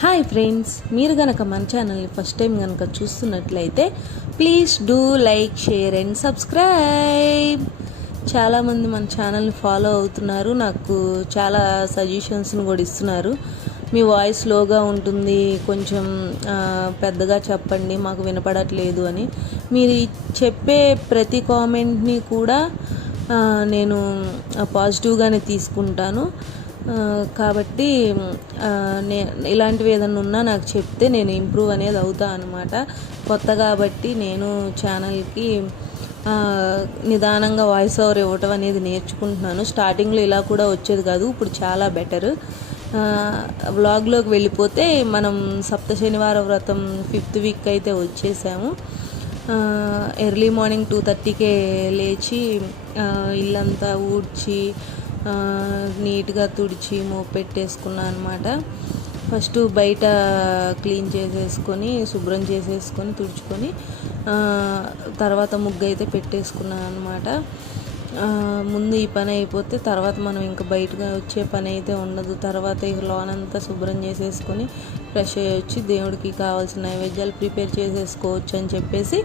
Hi friends, మీరు గనక మన ఛానల్ని ఫస్ట్ టైం కనుక చూస్తున్నట్లయితే please do like, share and subscribe. చాలామంది మన ఛానల్ని ఫాలో అవుతున్నారు, నాకు చాలా సజెషన్స్ని కూడా ఇస్తున్నారు. మీ వాయిస్ లోగా ఉంటుంది, కొంచెం పెద్దగా చెప్పండి, మాకు వినపడట్లేదు అని. మీరు చెప్పే ప్రతి కామెంట్ని కూడా నేను పాజిటివ్గానే తీసుకుంటాను. కాబట్టి ఇలాంటివి ఏదైనా ఉన్నా నాకు చెప్తే నేను ఇంప్రూవ్ అనేది అవుతా అనమాట. కొత్త కాబట్టి నేను ఛానల్కి నిదానంగా వాయిస్ ఓవర్ ఇవ్వటం అనేది నేర్చుకుంటున్నాను. స్టార్టింగ్లో ఇలా కూడా వచ్చేది కాదు, ఇప్పుడు చాలా బెటర్. వ్లాగ్లోకి వెళ్ళిపోతే మనం సప్త శనివార వ్రతం 5th వీక్ అయితే వచ్చేసాము. ఎర్లీ మార్నింగ్ 2:30కే లేచి ఇల్లంతా ఊడ్చి నీట్గా తుడిచి పెట్టేసుకున్నాను అనమాట. ఫస్ట్ బయట క్లీన్ చేసేసుకొని శుభ్రం చేసేసుకొని తుడుచుకొని తర్వాత ముగ్గు అయితే పెట్టేసుకున్నాను అనమాట. ముందు ఈ పని అయిపోతే తర్వాత మనం ఇంకా బయటగా వచ్చే పని అయితే ఉండదు. తర్వాత ఈ లోనంతా శుభ్రం చేసేసుకొని ఫ్రెష్ అయ్యి వచ్చి దేవుడికి కావాల్సిన నైవేద్యాలు ప్రిపేర్ చేసేసుకోవచ్చు అని చెప్పేసి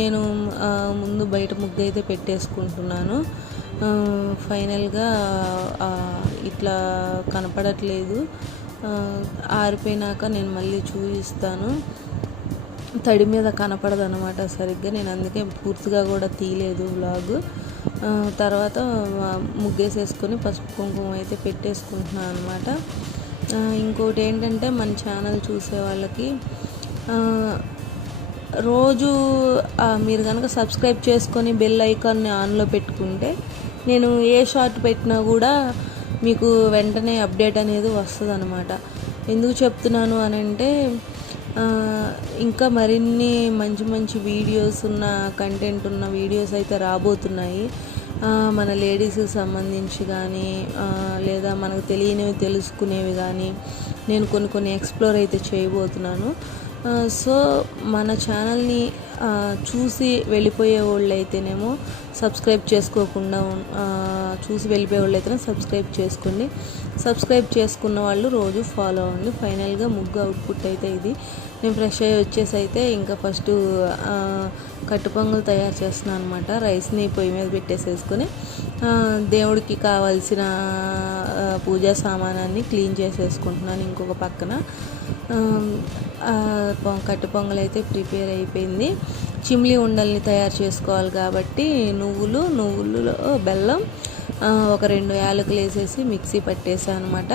నేను ముందు బయట ముగ్గు అయితే పెట్టేసుకుంటున్నాను. ఫైనల్గా ఇట్లా కనపడట్లేదు, ఆరిపోయినాక నేను మళ్ళీ చూపిస్తాను. తడి మీద కనపడదు అనమాట సరిగ్గా, నేను అందుకే పూర్తిగా కూడా తీయలేదు వ్లాగ్. తర్వాత ముగ్గేసేసుకొని పసుపు కుంకుమ అయితే పెట్టేసుకుంటున్నాను అనమాట. ఇంకోటి ఏంటంటే, మన ఛానల్ చూసే వాళ్ళకి రోజు మీరు కనుక సబ్స్క్రైబ్ చేసుకొని బెల్ ఐకాన్ని ఆన్లో పెట్టుకుంటే నేను ఏ షార్ట్ పెట్టినా కూడా మీకు వెంటనే అప్డేట్ అనేది వస్తుంది అనమాట. ఎందుకు చెప్తున్నాను అని అంటే, ఇంకా మరిన్ని మంచి మంచి వీడియోస్ ఉన్న కంటెంట్ ఉన్న వీడియోస్ అయితే రాబోతున్నాయి. మన లేడీస్కి సంబంధించి కానీ లేదా మనకు తెలియనివి తెలుసుకునేవి కానీ నేను కొన్ని ఎక్స్ప్లోర్ అయితే చేయబోతున్నాను. సో మన ఛానల్ని చూసి వెళ్ళిపోయే వాళ్ళు అయితేనేమో సబ్స్క్రైబ్ చేసుకోకుండా చూసి వెళ్ళిపోయే వాళ్ళు అయితేనే సబ్స్క్రైబ్ చేసుకోండి. సబ్స్క్రైబ్ చేసుకున్న వాళ్ళు రోజు ఫాలో అవ్వండి. ఫైనల్గా ముగ్గు అవుట్పుట్ అయితే ఇది. నేను ఫ్రెష్ అయ్యి వచ్చేసి అయితే ఇంకా ఫస్ట్ కట్టు పొంగల్ తయారు చేస్తున్నాను అనమాట. రైస్ని పొయ్యి మీద పెట్టేసేసుకొని దేవుడికి కావాల్సిన పూజా సామానాన్ని క్లీన్ చేసేసుకుంటున్నాను. ఇంకొక పక్కన కట్టు పొంగల్ అయితే ప్రిపేర్ అయిపోయింది. చిమ్లీ ఉండల్ని తయారు చేసుకోవాలి కాబట్టి నువ్వులలో బెల్లం, ఒక 2 యాలకులు వేసేసి మిక్సీ పట్టేసాను అనమాట.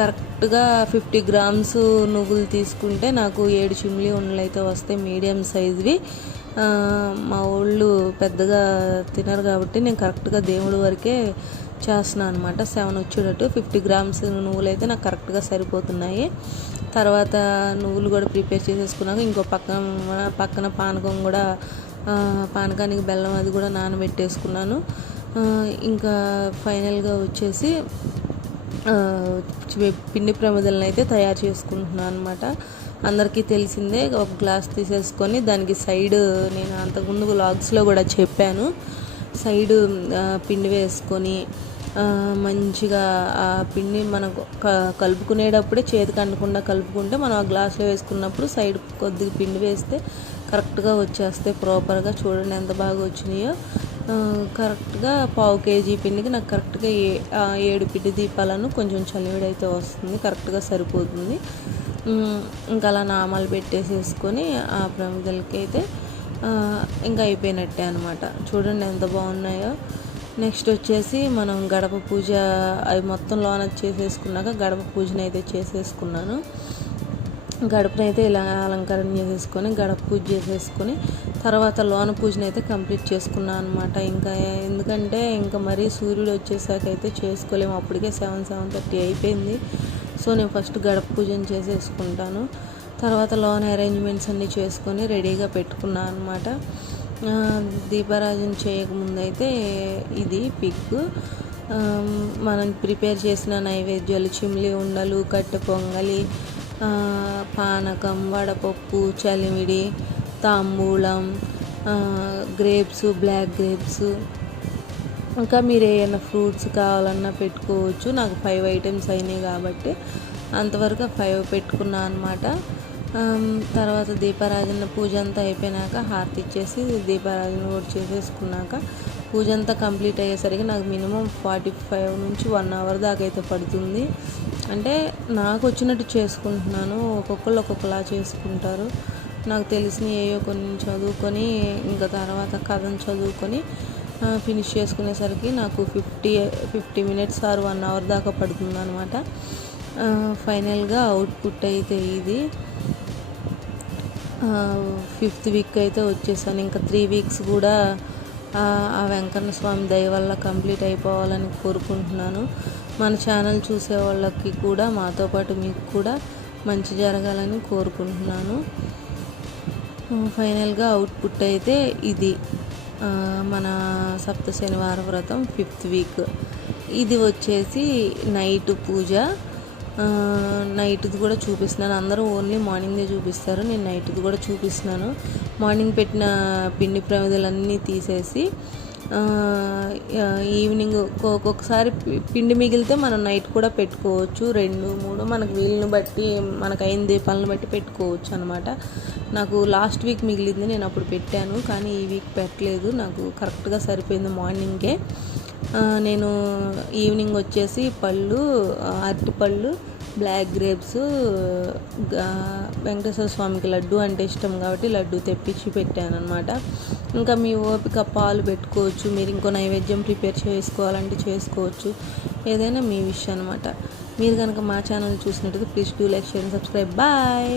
కరెక్ట్గా 50 గ్రామ్స్ నువ్వులు తీసుకుంటే నాకు 7 చిమ్లీ ఉండలు అయితే వస్తాయి, మీడియం సైజువి. మా వాళ్ళు పెద్దగా తినరు కాబట్టి నేను కరెక్ట్గా దేవుడి వరకే చేస్తున్నాను అనమాట. 7 వచ్చేటట్టు 50 గ్రామ్స్ నువ్వులు అయితే నాకు కరెక్ట్గా సరిపోతున్నాయి. తర్వాత నువ్వులు కూడా ప్రిపేర్ చేసేసుకున్నాక ఇంకో పక్కన పానకం కూడా, పానకానికి బెల్లం అది కూడా నానబెట్టేసుకున్నాను. ఇంకా ఫైనల్గా వచ్చేసి పిండి ప్రమిదలను అయితే తయారు చేసుకుంటున్నాను అనమాట. అందరికీ తెలిసిందే, ఒక గ్లాస్ తీసేసుకొని దానికి సైడ్, నేను అంతకుముందు వ్లాగ్స్లో కూడా చెప్పాను, సైడ్ పిండి వేసుకొని మంచిగా ఆ పిండి మనకు కలుపుకునేటప్పుడే చేతికి అంటకుండా కలుపుకుంటే మనం ఆ గ్లాస్లో వేసుకున్నప్పుడు సైడ్ కొద్దిగా పిండి వేస్తే కరెక్ట్గా వచ్చేస్తాయి ప్రాపర్గా. చూడండి ఎంత బాగా వచ్చినాయో. కరెక్ట్గా 1/2 kg పిండికి నాకు కరెక్ట్గా 7 పిండి దీపాలను కొంచెం చలివిడైతే వస్తుంది, కరెక్ట్గా సరిపోతుంది. ఇంకా అలా నామాలు పెట్టేసేసుకొని ఆ ప్రమిదలకి అయితే ఇంకా అయిపోయినట్టే అనమాట. చూడండి ఎంత బాగున్నాయో. నెక్స్ట్ వచ్చేసి మనం గడప పూజ అవి మొత్తం లోన చేసేసుకున్నాక గడప పూజను అయితే చేసేసుకున్నాను. గడపనైతే ఇలా అలంకరణ చేసేసుకొని గడప పూజ చేసేసుకొని తర్వాత లోన పూజను అయితే కంప్లీట్ చేసుకున్నాను అనమాట. ఇంకా ఎందుకంటే ఇంకా మరీ సూర్యుడు వచ్చేసాక అయితే చేసుకోలేము, అప్పటికే 7:30 అయిపోయింది. సో నేను ఫస్ట్ గడప పూజను చేసేసుకుంటాను. తర్వాత లోన అరేంజ్మెంట్స్ అన్నీ చేసుకొని రెడీగా పెట్టుకున్నాను అనమాట. దీపారాజన చేయకముందు అయితే ఇది పిక్. మనం ప్రిపేర్ చేసిన నైవేద్యాలు చిమ్లీ ఉండలు, కట్టె పొంగలి, పానకం, వడపప్పు, చలిమిడి, తాంబూలం, గ్రేప్స్, బ్లాక్ గ్రేప్స్, ఇంకా మీరు ఏమైనా ఫ్రూట్స్ కావాలన్నా పెట్టుకోవచ్చు. నాకు 5 ఐటమ్స్ అయినాయి కాబట్టి అంతవరకు 5 పెట్టుకున్నా అనమాట. తర్వాత దీపారాధన పూజ అంతా అయిపోయినాక హారతి ఇచ్చేసి దీపారాధన కూడా చేసేసుకున్నాక పూజ అంతా కంప్లీట్ అయ్యేసరికి నాకు మినిమం 45 నుంచి 1 అవర్ దాకా అయితే పడుతుంది. అంటే నాకు వచ్చినట్టు చేసుకుంటున్నాను, ఒక్కొక్కళ్ళు ఒక్కొక్కలా చేసుకుంటారు. నాకు తెలిసిన ఏయో కొన్ని చదువుకొని ఇంకా తర్వాత కథను చదువుకొని ఫినిష్ చేసుకునేసరికి నాకు 50 మినిట్స్ ఆర్ 1 అవర్ దాకా పడుతుంది అనమాట. ఫైనల్గా అవుట్పుట్ అయితే ఇది 5th వీక్ అయితే వచ్చేసాను. ఇంకా 3 వీక్స్ కూడా ఆ వెంకన్న స్వామి దయ వల్ల కంప్లీట్ అయిపోవాలని కోరుకుంటున్నాను. మన ఛానల్ చూసే వాళ్ళకి కూడా మాతో పాటు మీకు కూడా మంచి జరగాలని కోరుకుంటున్నాను. ఫైనల్గా అవుట్పుట్ అయితే ఇది మన సప్త శనివార వ్రతం 5th వీక్. ఇది వచ్చేసి నైట్ పూజ. నైట్ది కూడా చూపిస్తున్నాను. అందరూ ఓన్లీ మార్నింగ్దే చూపిస్తారు, నేను నైట్ది కూడా చూపిస్తున్నాను. మార్నింగ్ పెట్టిన పిండి ప్రమిదలన్నీ తీసేసి ఈవినింగ్ ఒక్కొక్కసారి పిండి మిగిలితే మనం నైట్ కూడా పెట్టుకోవచ్చు. 2, 3 మనకు వీలుని బట్టి మనకు అయిన దీపాలను బట్టి పెట్టుకోవచ్చు అనమాట. నాకు లాస్ట్ వీక్ మిగిలింది, నేను అప్పుడు పెట్టాను, కానీ ఈ వీక్ పెట్టలేదు. నాకు కరెక్ట్గా సరిపోయింది మార్నింగే. నేను ఈవినింగ్ వచ్చేసి పళ్ళు, అరటిపళ్ళు, బ్లాక్ గ్రేప్స్, వెంకటేశ్వర స్వామికి లడ్డు అంటే ఇష్టం కాబట్టి లడ్డు తెప్పించి పెట్టాను అనమాట. ఇంకా మీ ఓపిక పాలు పెట్టుకోవచ్చు, మీరు ఇంకో నైవేద్యం ప్రిపేర్ చేసుకోవాలంటే చేసుకోవచ్చు, ఏదైనా మీ విషయం అనమాట. మీరు కనుక మా ఛానల్ చూసినట్టయితే please do like, share, subscribe. Bye.